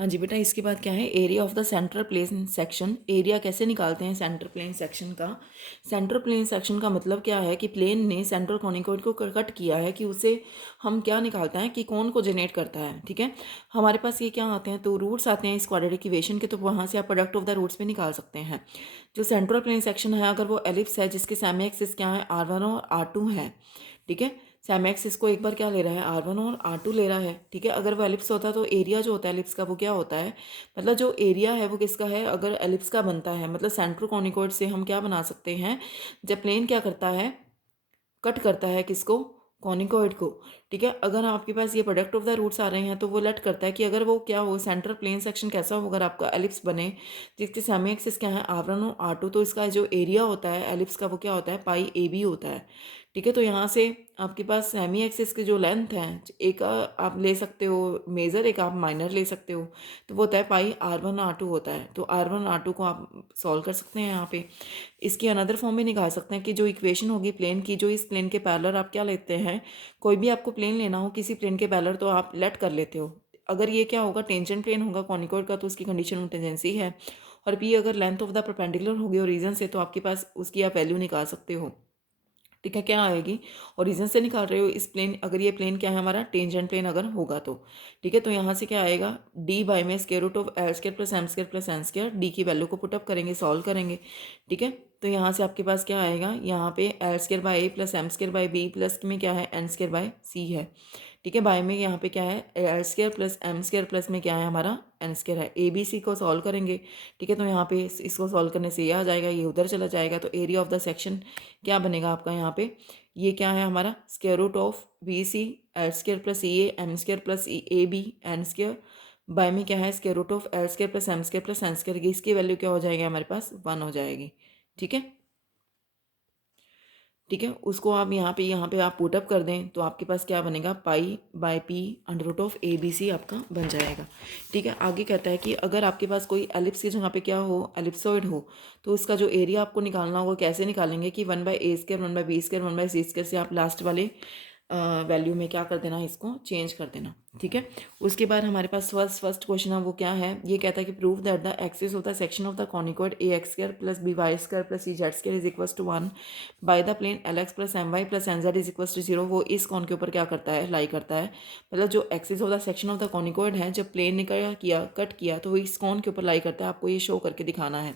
हाँ जी बेटा, इसके बाद क्या है, area of the central plane section. Area कैसे निकालते हैं सेंट्रल प्लेन सेक्शन का? सेंट्रल प्लेन सेक्शन का मतलब क्या है कि प्लेन ने सेंट्रल कॉनिकॉइड को कट किया है, कि उसे हम क्या निकालते हैं कि कौन को जनरेट करता है। ठीक है, हमारे पास ये क्या आते हैं, तो रूट्स आते हैं इस क्वाड्रेटिक इक्वेशन के, तो वहाँ से आप प्रोडक्ट ऑफ द रूट्स भी निकाल सकते हैं। जो सेंट्रल प्लेन सेक्शन है, अगर वो एलिप्स है जिसके सेमी एक्सिस क्या है, R1 और R2 है। ठीक है, सेमी एक्सिस को एक बार क्या ले रहा है, R1 और R2 ले रहा है। ठीक है, अगर वो एलिप्स होता तो एरिया जो होता है एलिप्स का वो क्या होता है, मतलब जो एरिया है वो किसका है, अगर एलिप्स का बनता है, मतलब सेंट्रो कॉनिकॉइड से हम क्या बना सकते हैं, जब प्लेन क्या करता है, कट करता है किसको, कॉनिकॉइड को। ठीक है, अगर आपके पास ये प्रोडक्ट ऑफ द रूट्स आ रहे हैं तो वो लेट करता है कि अगर वो क्या हो, सेंट्रल प्लेन सेक्शन कैसा हो, अगर आपका एलिप्स बने जिसके सेमी एक्सिस क्या है, R1 और R2, तो इसका जो एरिया होता है एलिप्स का वो क्या होता है, पाई AB होता है। ठीक है, तो यहाँ से आपके पास सेमी एक्सिस की जो लेंथ है, एक आप ले सकते हो मेजर, एक आप माइनर ले सकते हो, तो वो होता है पाई R1 R2 होता है। तो R1 R2 को आप सॉल्व कर सकते हैं यहाँ पे। इसकी अनदर फॉर्म भी निकाल सकते हैं कि जो इक्वेशन होगी प्लेन की, जो इस प्लेन के पैरेलल आप क्या लेते हैं, कोई भी आपको प्लेन लेना हो किसी प्लेन के पैरेलल तो आप लेट कर लेते हो। अगर ये क्या होगा, टेंजेंट प्लेन होगा कॉनिकॉइड का, तो उसकी कंडीशन टेंजेंसी है। और भी अगर लेंथ ऑफ द परपेंडिकुलर होगी ओरिजिन से, तो आपके पास उसकी आप वैल्यू निकाल सकते हो। ठीक है, क्या आएगी, ओरिजिन से निकाल रहे हो इस प्लेन, अगर ये प्लेन क्या है हमारा, टेंजेंट प्लेन अगर होगा तो। ठीक है, तो यहाँ से क्या आएगा, डी बाई में square root of L square plus M square plus N square, D की वैल्यू को पुटअप करेंगे, सॉल्व करेंगे। ठीक है, तो यहाँ से आपके पास क्या आएगा, यहाँ पे L square by A plus M square by B plus में क्या है, एन स्क्वायर बाई सी है। ठीक है, बाय में यहाँ पे क्या है, L square plus M square plus में क्या है हमारा, एन स्क्वायर है। ए बी सी को सॉल्व करेंगे। ठीक है, तो यहाँ पे इसको सॉल्व करने से ये आ जाएगा, ये उधर चला जाएगा, तो एरिया ऑफ द सेक्शन क्या बनेगा आपका यहाँ पे, ये क्या है हमारा, square root of B C L square plus E A M square plus A B N square, by में क्या है, square root of L square plus M square plus N square, इसकी वैल्यू क्या हो जाएगी हमारे पास, 1 हो जाएगी। ठीक है, ठीक है, उसको आप यहाँ पे आप पुटअप कर दें तो आपके पास क्या बनेगा, pi by P under root of ABC आपका बन जाएगा। ठीक है, आगे कहता है कि अगर आपके पास कोई एलिप्स की जगह पे क्या हो, एलिप्सॉइड हो, तो उसका जो एरिया आपको निकालना होगा, कैसे निकालेंगे कि 1/A² 1/B² 1/C² से आप लास्ट वाले वैल्यू में क्या कर देना, इसको चेंज कर देना। ठीक है, उसके बाद हमारे पास फर्स्ट क्वेश्चन है, वो क्या है, ये कहता है कि prove that the axis of the section of the conicoid AX² plus BY² plus CZ² is equals to 1 by the plane LX plus MY plus NZ is equals to 0। वो इस कॉन के ऊपर क्या करता है, लाई करता है। मतलब जो axis of the section of the conicoid है, जब प्लेन ने क्या किया, कट किया, तो वो इस कॉन के ऊपर लाई करता है, आपको ये शो करके दिखाना है।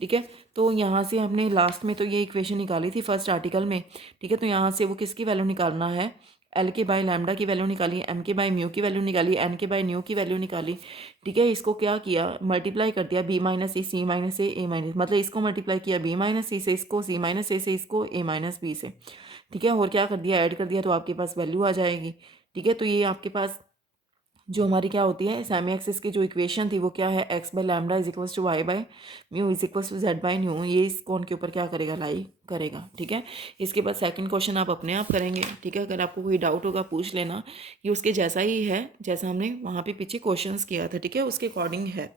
ठीक है, तो यहाँ से हमने लास्ट में तो ये इक्वेशन निकाली थी फर्स्ट आर्टिकल में। ठीक है, तो यहाँ से वो किसकी वैल्यू निकालना है, एल के बाई लैम्डा की वैल्यू निकाली, एम के बाई म्यू की वैल्यू निकाली, एन के बाई न्यू की वैल्यू निकाली। ठीक है, इसको क्या किया, मल्टीप्लाई कर दिया, बी माइनस सी माइनस ए माइनस, मतलब इसको मल्टीप्लाई किया बी माइनस सी से, इसको सी माइनस ए से, इसको ए माइनस बी से। ठीक है, और क्या कर दिया, ऐड कर दिया, तो आपके पास वैल्यू आ जाएगी। ठीक है, तो ये आपके पास जो हमारी क्या होती है, सेमी एक्सिस की जो इक्वेशन थी वो क्या है, X by lambda is equals to Y by mu is equals to Z by nu, ये इस कौन के ऊपर क्या करेगा, लाई करेगा। ठीक है, इसके बाद सेकंड क्वेश्चन आप अपने आप करेंगे। ठीक है, अगर आपको कोई डाउट होगा पूछ लेना, ये उसके जैसा ही है जैसा हमने वहाँ पे पीछे क्वेश्चंस किया था। ठीक है, उसके अकॉर्डिंग है।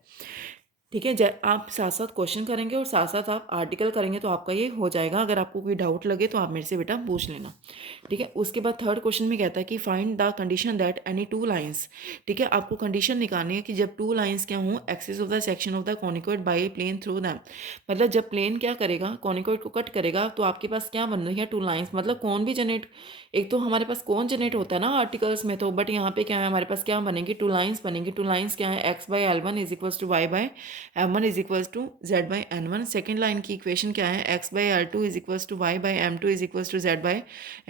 ठीक है, आप साथ साथ क्वेश्चन करेंगे और साथ साथ आप आर्टिकल करेंगे तो आपका ये हो जाएगा। अगर आपको कोई डाउट लगे तो आप मेरे से बेटा पूछ लेना। ठीक है, उसके बाद थर्ड क्वेश्चन में कहता है कि find the condition that any two lines. ठीक है, आपको कंडीशन निकालनी है कि जब टू लाइंस क्या हों, axis of the section of the conicoid by plane through them, मतलब जब प्लेन क्या करेगा, कॉनिकॉइड को कट करेगा, तो आपके पास क्या बन रही है, टू लाइंस, मतलब कौन भी जनरेट, एक तो हमारे पास कौन जनरेट होता है ना आर्टिकल्स में, तो बट यहाँ पे क्या है, हमारे पास क्या बनेगी, टू लाइंस बनेगी। टू लाइंस क्या है, X by L1 is equals to Y by M1 is equals to Z by N1। Second line की इक्वेशन क्या है, X by L2 is equals to Y by M2 is equals to Z by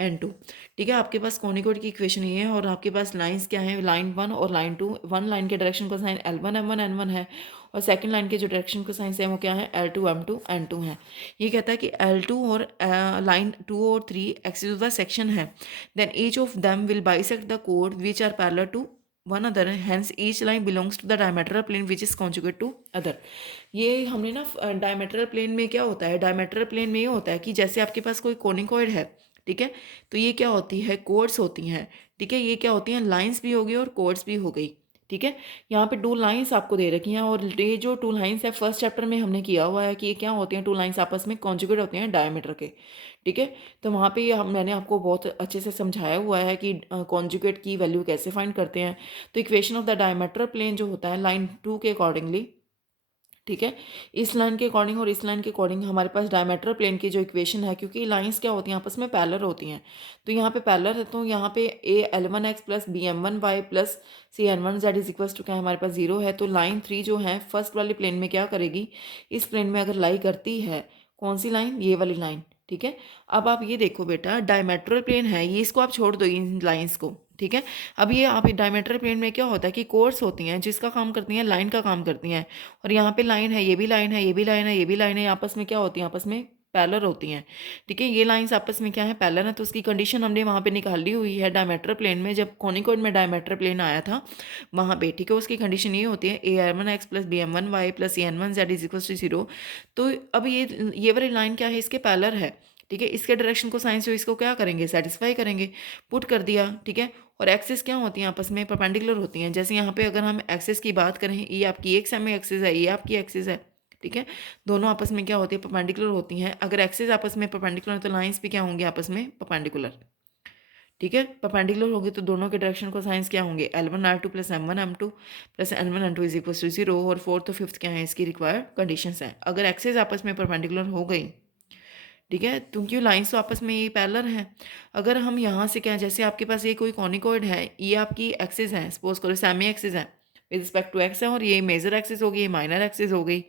N2। ठीक है, आपके पास conicoid की equation ये है, और आपके पास लाइंस क्या है, लाइन 1 और लाइन 2। वन लाइन के डायरेक्शन का साइन L1 M1 N1 है, और सेकंड लाइन के जो डायरेक्शन का साइन है वो क्या है, L2 M2 N2 है। ये कहता है कि L2 और लाइन 2 और 3 एक्सिस ऑफ द सेक्शन है, then each of them will bisect the कोड which are parallel to one other, hence each line belongs to the diametral plane which is conjugate to other. ये हमने ना diametral plane में क्या होता है, diametral plane में ये होता है कि जैसे आपके पास कोई कोनिकॉइड है, ठीक है, तो ये क्या होती है, कोड्स होती हैं। ठीक है, ये क्या होती हैं, लाइंस भी हो गई और कोड्स भी हो गई। ठीक है। यहाँ पे टू लाइंस आपको दे रखी हैं और ये जो टू लाइंस है फर्स्ट चैप्टर में हमने किया हुआ है कि ये क्या होती हैं, टू लाइंस आपस में कॉन्जुगेट होते हैं डायमीटर के। ठीक है। तो वहाँ पे ये मैंने आपको बहुत अच्छे से समझाया हुआ है कि कॉन्जुगेट की वैल्यू कैसे फाइंड करते हैं। तो equation of the diameter plane जो होता है लाइन 2 के अकॉर्डिंगली, ठीक है, इस लाइन के अकॉर्डिंग और इस लाइन के अकॉर्डिंग हमारे पास डायमीटर प्लेन की जो इक्वेशन है, क्योंकि लाइंस क्या होती हैं आपस में पैरेलल होती हैं, तो यहाँ पे पैरेलल है तो यहाँ पे a l one x plus b m one y plus c n one z is equals to क्या हमारे पास 0 है। तो लाइन 3 जो है फर्स्ट वाली प्लेन में क्या करेगी, इस प्लेन में अगर लाई करती है, कौन सी लाइन, ये वाली लाइन। ठीक है। अब आप ये देखो बेटा, डायमेट्रल प्लेन है ये, इसको आप छोड़ दो इन लाइंस को। ठीक है। अब ये आप डायमेट्रल प्लेन में क्या होता है कि कोर्स होती हैं जिसका काम करती हैं, लाइन का काम करती हैं। और यहाँ पे लाइन है, ये भी लाइन है, ये भी लाइन है, ये भी लाइन है, आपस में क्या होती हैं, आपस में पैरेलल होती हैं। ठीक है। ये लाइंस आपस में क्या है, पैरेलल है। तो उसकी कंडीशन हमने वहाँ पे निकाली हुई है डायमेट्रल प्लेन में, जब कॉनिकॉइड में डायमेट्रल प्लेन आया था वहाँ पे। ठीक है। उसकी कंडीशन ये होती है a r one x plus b m one y plus c n one z is equal to 0। तो अब ये वाली लाइन क्या है, इसके पैरेलल है। ठीक है। इसके डायरेक्शन को साइंस जो इसको क्या करेंगे, सेटिस्फाई करेंगे। पुट कर दिया। ठीक है। और एक्सिस क्या होती हैं, आपस में परपेंडिकुलर होती हैं। जैसे यहाँ पे अगर हम एक्सिस की बात करें, ये आपकी एक सेमी एक्सिस है, ये आपकी एक्सिस है। ठीक है। दोनों आपस में क्या होती है, परपेंडिकुलर होती हैं। अगर एक्सिस आपस में परपेंडिकुलर है तो लाइंस भी क्या होंगी, आपस में परपेंडिकुलर। ठीक है। परपेंडिकुलर होगी तो दोनों के डायरेक्शन को साइंस क्या होंगे, L1R2 plus M1M2 plus N1N2 is equal to 0। और फोर्थ और फिफ्थ क्या है, इसकी रिक्वायर्ड कंडीशंस हैं। अगर एक्सिस आपस में परपेंडिकुलर हो गई, ठीक है, क्योंकि लाइंस तो आपस में ये पैरेलल हैं। अगर हम यहाँ से क्या, जैसे आपके पास ये कोई कॉनिकॉइड है, ये आपकी एक्सिस है, सपोज करो सेमी एक्सिस है विद रिस्पेक्ट टू एक्स है, और ये मेजर एक्सिस हो गई, ये माइनर एक्सिस हो गई।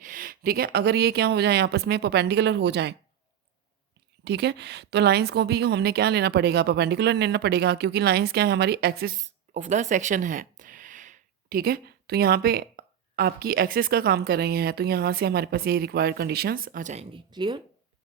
ठीक है। अगर ये क्या हो जाए, आपस में परपेंडिकुलर हो जाए, ठीक है, तो लाइंस को भी हमने क्या लेना पड़ेगा, परपेंडिकुलर लेना पड़ेगा, क्योंकि लाइंस क्या है, हमारी एक्सिस ऑफ द सेक्शन है। ठीक है। तो यहाँ पे आपकी एक्सिस का काम कर रही हैं, तो यहाँ से हमारे पास ये रिक्वायर्ड कंडीशंस आ जाएंगी। क्लियर।